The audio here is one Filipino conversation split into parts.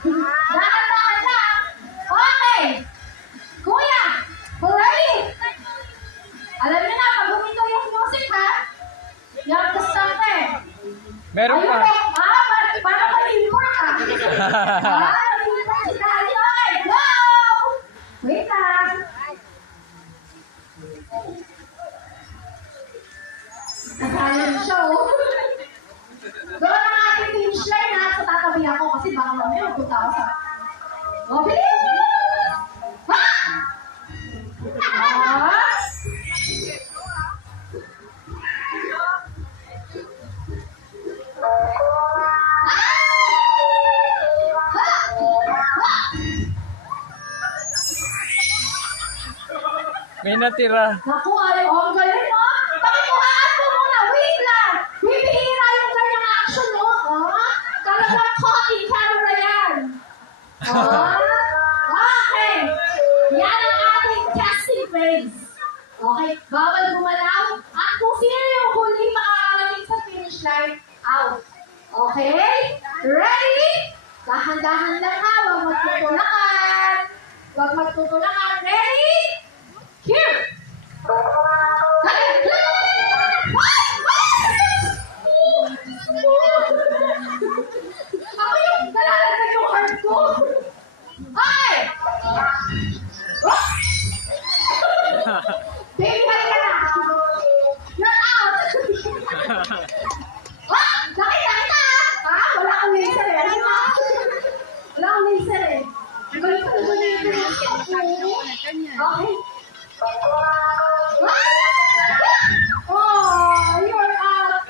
Dahan-dahan lang. Okay. Kuya, ready? Alam niyo na, pag humito yung music ha, you have to stop there. Meron Ayun pa. eh. Para ma-import ka. Ma-import si Daddy. Okay, go! Wait lang. Nasayang siya, oh. Doon ang ating finish line, ha? So, tatabi ako kasi baka mamaya magpunta ako sa... Oh, bilis! Ha? Ah! May natira. Naku, ang galing, no? Pakikuhaan mo muna, wait lang! Bibihira yung ganyang action, no? Talagang caught in camera yan. Okay. Yan ang ating casting phase. Okay, bawal gumalaw. At kung sino yung huli makakarating sa finish line, out. Okay? Ready? Dahan-dahan lang ha, huwag magtutulakan. Huwag magtutulakan. Ready? Here! Ako yung nalalagay yung heart ko. Okay! Baby, halika na. You're out! Nakita! Wala kang laser eh. Ano ba? Wala kang laser eh. Galing ka na okay. Oh, you're out.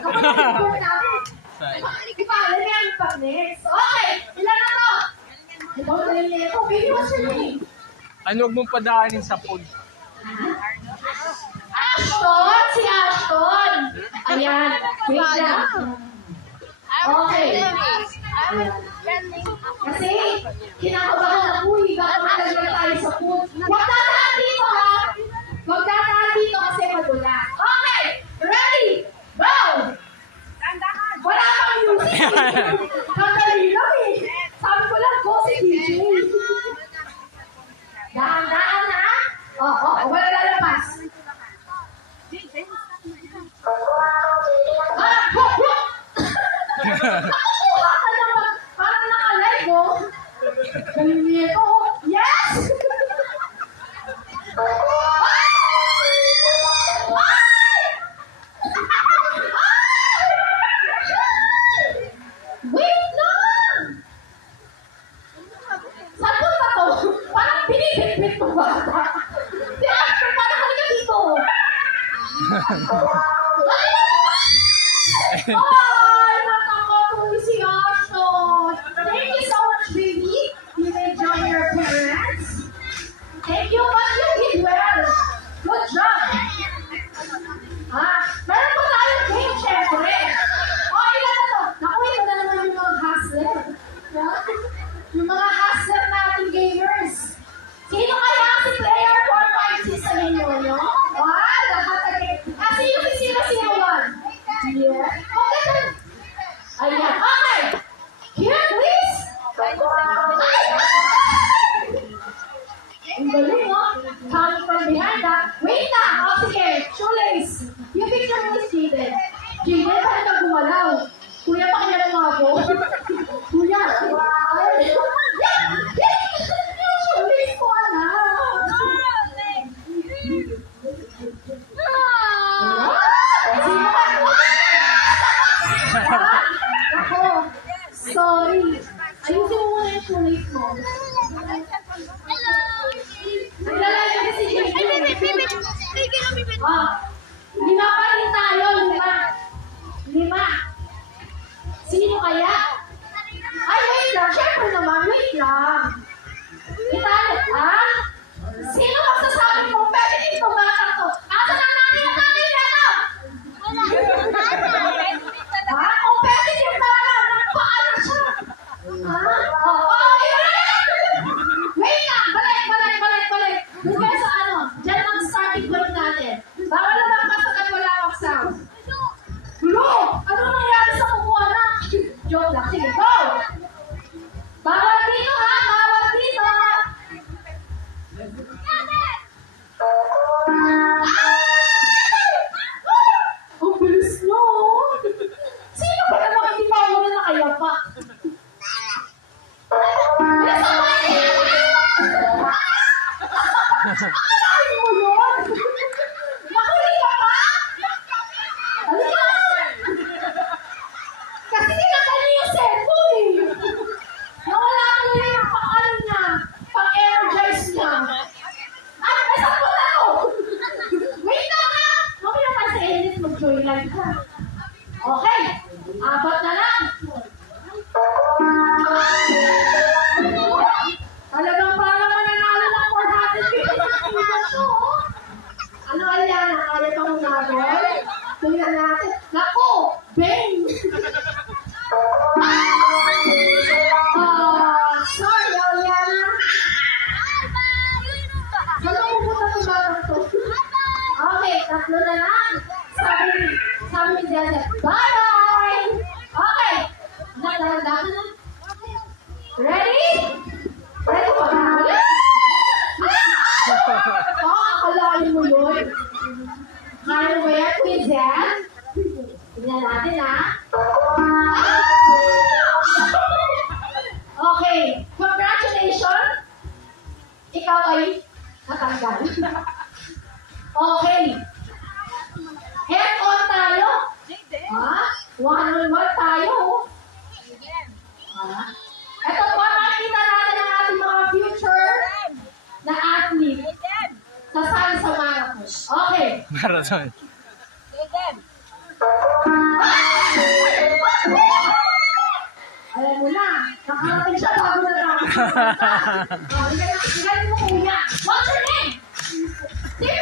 Ipaalam yan pag next. Okay, ilan na to? Ito ang galing niya ito. Baby, what's your name? Ano, huwag mong padaanin sa pool. Ashton! Si Ashton! Ayan, wait lang. Okay. Kasi, kinakabahan ako, baka matalaga tayo sa pool. Huwag tatahan dito, ha? Huwag tatahan dito kasi magulat. Okay, ready? Go! Wala pang music. Kadali lang eh. Sabi ko lang, go si DJ. Dahan-dahan na. Wala lalabas. Nakukuha ka naman. Parang naka-live, oh. Galing niya ito. Yes! Wait lang! Saan punta to? Parang binibit-bit ko bata. Si Ashton, parang halika dito. Ay, nakakatuloy si Ashton. Thank you so much, baby. You may join your parents. Thank you, but you did well. Good job. Meron po tayong game, syempre. Ilan na to? Naku, ito na naman yung mga hustler. Yung mga hustler natin gamers. Sino kaya si player 456 sa inyo, no? Lahat agad. Sino si 001? Yeah. Okay, then. Ayan. Okay. Here, please. Ang galing, no? Coming from behind that. Wait na. Sige. Shoelace. Yung picture mo is Jaden. Jaden, bakit ka gumalaw? Kuya, pakialam mo ako. Kuya. Ay. Shoelace ko, anak. Ako. Sorry. Ayusin mo muna yung shoelace mo. Naglalagay ka si Jaden. Lima pa rin tayo. Lima. Sino kaya? Ay, wait lang. Siyempre naman, wait lang. Sino magsasabi mo? Pwede dito bata to. Asa na natin ang tatay nito? Competitive talaga. Nagpaalam siya. Wait lang. Balik. Doon kayo sa ano. Diyan ang starting point natin. Bawal na magpasagat wala kang sound. Gulo! Ano nangyari sa kukuha na? Joke lang. Sige, go! Bawal dito habol. Tingnan natin. Naku! Bang! Sorry, Aliana. Saan ako pupunta sa batang to? Okay, tatlo na lang. Sabi ni Dada, bye-bye! Okay. Dahan-dahan na. Ready? Ready ko na. Akalain mo yun. Kaya mo ba yan, Kuya Jen? Tingnan natin, ha? Okay. Congratulations. Ikaw ay natanggal. Okay. Head on tayo. Ha? One-on-one tayo. Ha? Ito po, makikita natin ang ating mga future na athlete sa salsa marathon. Okay. Marathon. Alam mo na, nakarating siya bago na lang. Galing mo kuya. What's your name? Sige,